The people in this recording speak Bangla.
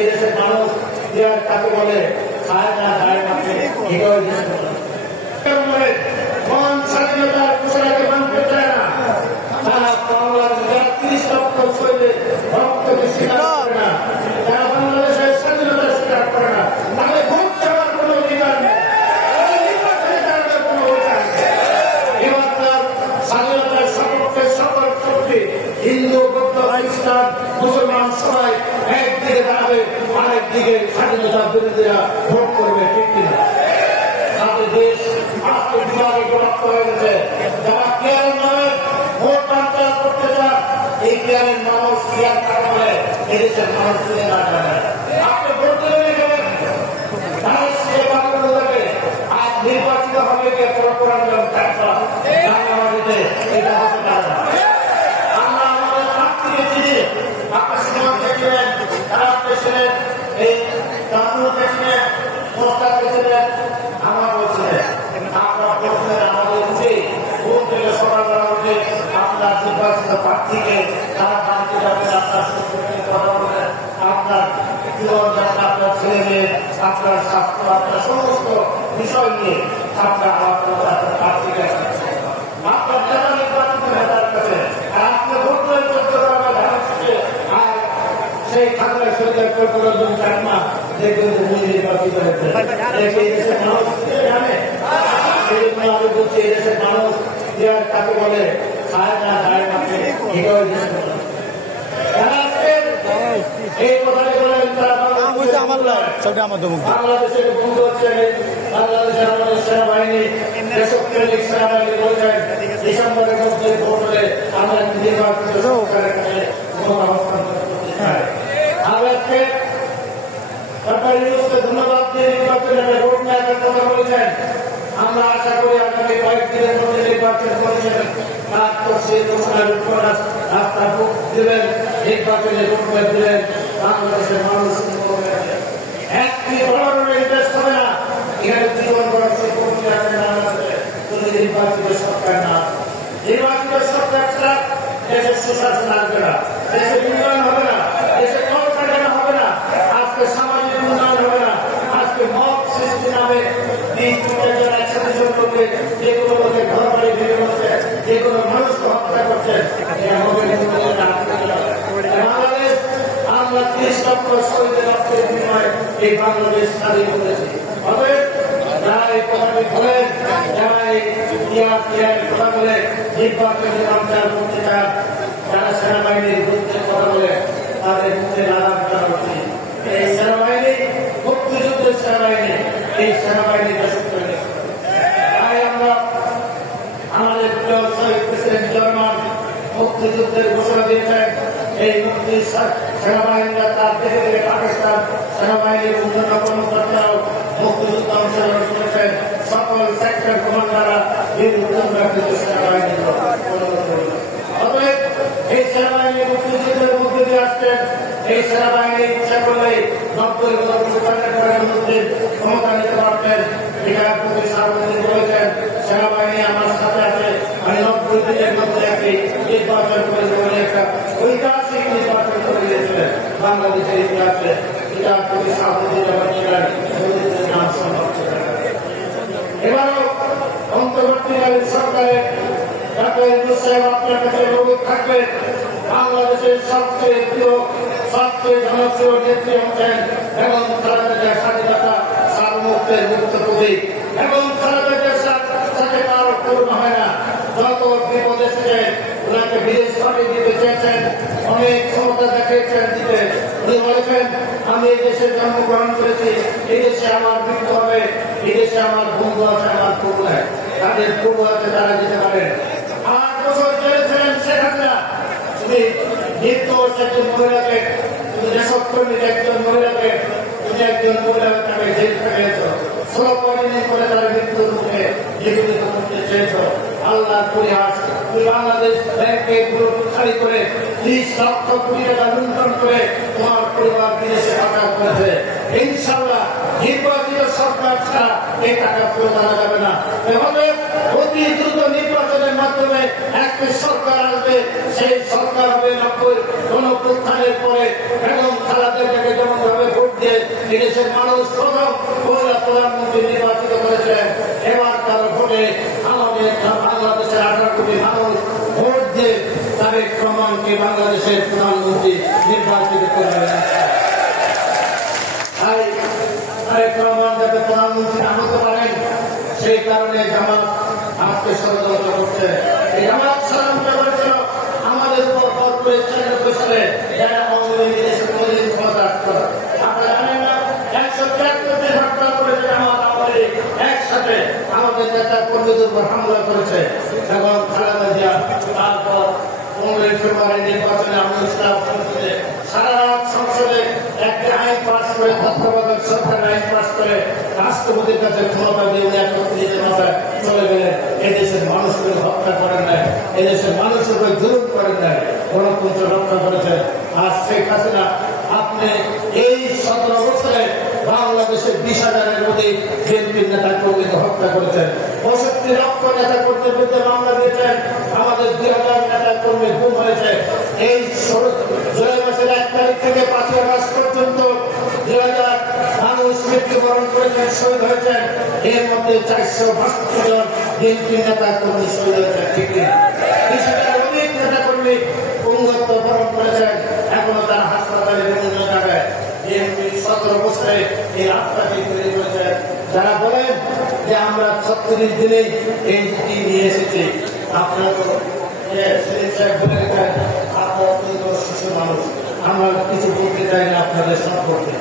এই দেশের মানুষ কাকে বলে খায় না খায় না এটাও মন স্বাধীনতার ঘোষণাকে মানতে চায় না। তারা বাংলাদেশের 30 লক্ষ শহীদের রক্তকে স্বীকার করে না, তারা বাংলাদেশের স্বাধীনতা স্বীকার করে না, তাদের ভোট দেওয়ার কোনো অধিকার নেই, কোনো অধিকার নেই। এবার তার স্বাধীনতার সপক্ষে সকল শক্তি হিন্দু, বৌদ্ধ, খ্রিস্টান, মুসলমান সবাই একদিকে দাঁড়াবে, আরেকদিকে স্বাধীনতার বিরোধীরা ভোট করবে, ঠিক কিনা? তাদের দেশ আজকে বিভাগে বিভক্ত হয়ে গেছে। যারা কেয়ারের নামে ভোট বাঞ্চাল করতে চান, এই কেয়ারের মানুষ কেয়ার কারণে এদেশের মানুষ ফিরে না যাবে। আপনি ভোট দেবেন, তারা সে বাংলা দেবে। আজ নির্বাচিত হবে কে প্রোগ্রাম বাংলাদেশে এটা হতে পারে না। আমরা আমাদের প্রার্থীকে চিনি, আপনার সিনেমা দেখলেন, তারা পেছিলেন, এই কানুন দেখলেন, সরকার পেছিলেন, আমার বলছিলেন। আপনার বলছিলেন আমাদের উঠে ভোট দিলে সকালবেলা উঠে আপনার নির্বাচিত প্রার্থীকে তারা বাড়িতে যাবেন, আপনার সুস্থ কথা বলবেন, আপনার জীবনযাত্রা, আপনার ছেলে মেয়ে, আপনার স্বাস্থ্য, আপনার সমস্ত বিষয় নিয়ে আপনার প্রার্থীকে আপনার নেতা নির্বাচিত নেতার কাছে আপনি ভোট করতে পারবেন। আর সেই খাগড়া সরকার কর্পোরেশন চাকমা দেখবেন যে উনি নির্বাচিত হয়েছে। এই দেশের মানুষ জানে, এই জন্য আমি বলছি এই দেশের মানুষ কাকে বলে খায় না খায় না এটাও এই কথাটি বলেন। বাংলাদেশের বন্ধু হচ্ছে বাংলাদেশের আমাদের সেনাবাহিনী, দেশপ্রেমিক সেনাবাহিনী বলছেন ডিসেম্বরের মধ্যে ভোট হলে আমরা নির্বাচিত সরকারের কাছে হস্তান্তর করতে চাই। আজকে সরকারি নিউজকে ধন্যবাদ দিয়ে নির্বাচনের রোড ম্যাপের কথা বলেছেন। আমরা আশা করি আগামী কয়েকদিনের মধ্যে নির্বাচন করেছেন সেই ঘোষণার উপর রাস্তা দেবেন, নির্বাচনের রোড ম্যাপ দিলেন। বাংলাদেশের মানুষ একটি ধরনের ইনভেস্ট হবে না, এখানে জীবন করার সেই প্রক্রিয়া যদি নির্বাচিত সরকার না, নির্বাচিত সরকার ছাড়া দেশের সুশাসন আসবে না, দেশের উন্নয়ন হবে না, দেশের কলকারখানা হবে না, আজকে সামাজিক উন্নয়ন হবে না। আজকে মত সৃষ্টি নামে একসাথে যোগ করবে, যেগুলো লোকের ঘর বাড়ি ভেঙে বলছে, যেগুলো মানুষকে হত্যা করছে, বাংলাদেশ আমরা 30 লক্ষ শহীদের রক্তের বিনিময়ে এই বাংলাদেশ স্বাধীন করেছি। তবে যারা এই কথাটি বলেন, যারা এই কথা বলে নির্বাচনের বাঞ্চাল করতে চান, যারা সেনাবাহিনীর বিরুদ্ধে কথা বলে, তাদের মুখে লাগাম করা উচিত। এই সেনাবাহিনী মুক্তিযুদ্ধের সেনাবাহিনী, এই সেনাবাহিনী দেশপ্রেমিক। তাই আমরা আমাদের প্রিয় শহীদ প্রেসিডেন্ট জার্মান মুক্তিযুদ্ধের ঘোষণা দিয়েছেন। এই মুক্তি সেনাবাহিনীরা তার দেশে থেকে পাকিস্তান সেনাবাহিনীর অন্যান্য কর্মকর্তারাও মুক্তিযুদ্ধ অংশগ্রহণ করেছেন। সকল সেক্টর কমান্ডাররা সেনাবাহিনীর অতএব এই সেনাবাহিনী মুক্তিযুদ্ধের মধ্যে দিয়ে আসছেন। এই সেনাবাহিনী ইচ্ছা করলে 90-95 মধ্যে ক্ষমতা নিতে পারতেন। এটার প্রতি সার্বজনীন বলেছেন সেনাবাহিনী আমার সাথে আছে, আমি 90 দিনের মধ্যে একটি নির্বাচন করে দেবেন, একটা ঐতিহাসিক নির্বাচন করে দিয়েছিলেন বাংলাদেশের ইতিহাসে। এটার প্রতি সার্বজনীন ছিলেন নাম সম্ভব ছিলেন। এবারও অন্তর্বর্তীকালীন সরকারের আপনার কাছে অনুরোধ থাকবে, বাংলাদেশের সবচেয়ে প্রিয় সবচেয়ে জনপ্রিয় নেত্রী হচ্ছেন এবং খালেদা স্বাধীনতা সার্বভৌমত্বের মুক্ত প্রতীক এবং খালেদা সাথে কারো করুণা হয় না। যত বিপদ এসেছে ওনাকে বিদেশ পাঠিয়ে দিতে চেয়েছেন, অনেক ক্ষমতা দেখিয়েছেন দিতে। উনি বলেছেন আমি এই দেশে জন্মগ্রহণ করেছি, এই দেশে আমার মৃত্যু হবে, এই দেশে আমার বন্ধু আছে, আমার প্রভু আছে, তাদের প্রভু আছে, তারা যেতে পারেন। 8 বছর চলেছিলেন শেখ হাসিনা, তুমি নির্দোষ একজন মহিলাকে, তুমি দেশপ্রেমিক একজন মহিলাকে, তুমি একজন মহিলাকে তাকে জেল খেয়েছ, 16 দিন করে তার মৃত্যুর মুখে জীবিত করতে চেয়েছ। আল্লাহর পরিহাস, তুমি বাংলাদেশ ব্যাংকে পুরো খালি করে 30 লক্ষ কোটি টাকা লুণ্ঠন করে তোমার পরিবার বিদেশে টাকা করেছে। ইনশাআল্লাহ নির্বাচিত সরকার ছাড়া এই টাকা ফেরত আনা যাবে না। এভাবে অতি দ্রুত নির্বাচনের মাধ্যমে একটি সরকার আসবে, সেই সরকার হবে 90 গণপ্রত্যানের পরে এবং খালেদা জিয়াকে যেমন ভাবে এদেশের মানুষ প্রথম মহিলা প্রধানমন্ত্রী নির্বাচিত করেছেন। এবার তার ভোটে আমাদের বাংলাদেশের 18 কোটি মানুষ ভোট দিয়ে তারেক রহমানকে বাংলাদেশের প্রধানমন্ত্রী নির্বাচিত করবেন। তারেক রহমান যাতে প্রধানমন্ত্রী না হতে পারেন সেই কারণে জামাত আজকে ষড়যন্ত্র করছে। এই জামাত ষড়যন্ত্র করেছিল আমাদের উপর ভর করে 96 সালে যারা আওয়ামী লীগের দেশে কোনোদিন ক্ষমতা আসতো। আপনারা জানেন না 173টি ঘটনা করেছে জামাত আওয়ামী লীগ একসাথে আমাদের নেতা কর্মীদের উপর হামলা করেছে। এবং খালেদা জিয়া তারপর 15 ফেব্রুয়ারি নির্বাচনে আমি ইসলাম সংসদে সারা রাত সংসদে একটি আইন পাস করে তত্ত্বাবধায়ক সরকারের আইন পাস করে রাষ্ট্রপতির কাছে ক্ষমতা দিয়ে 31 মাথায় চলে গেলেন। এদেশের মানুষকে হত্যা করেন নাই, এদেশের মানুষের উপরে জুলুম করেন নাই, গণতন্ত্র রক্ষা করেছেন। আর শেখ হাসিনা আপনি এই 17 বছরে বাংলাদেশের 20,000-এর অধিক বিএনপির নেতা কর্মীকে হত্যা করেছেন। 65 লক্ষ নেতা কর্মীর বিরুদ্ধে মামলা দিয়েছেন। আমাদের 2,000 নেতা কর্মী গুম হয়েছে। এই জুলাই মাসের 1 তারিখ থেকে 5 আগস্ট পর্যন্ত 2,000 মানুষ মৃত্যুবরণ করেছেন, শহীদ হয়েছেন। এর মধ্যে 462 জন বিএনপির নেতা কর্মী শহীদ হয়েছেন। ঠিক কিনা? 20,000-এর অধিক নেতা কর্মী অঙ্গত্ব বরণ করেছেন। এখনো তারা হাসপাতালে বিভিন্ন জায়গায়। বিএনপি 17 বছরে এই রাস্তাটি তৈরি করেছেন। যারা বলেন যে আমরা 36 দিনেই এই নিয়ে এসেছি, আপনারা তো বলে গেছেন আপনারা অত্যন্ত শিশু মানুষ, আমরা কিছু বলতে চাই না আপনাদের সম্পর্কে।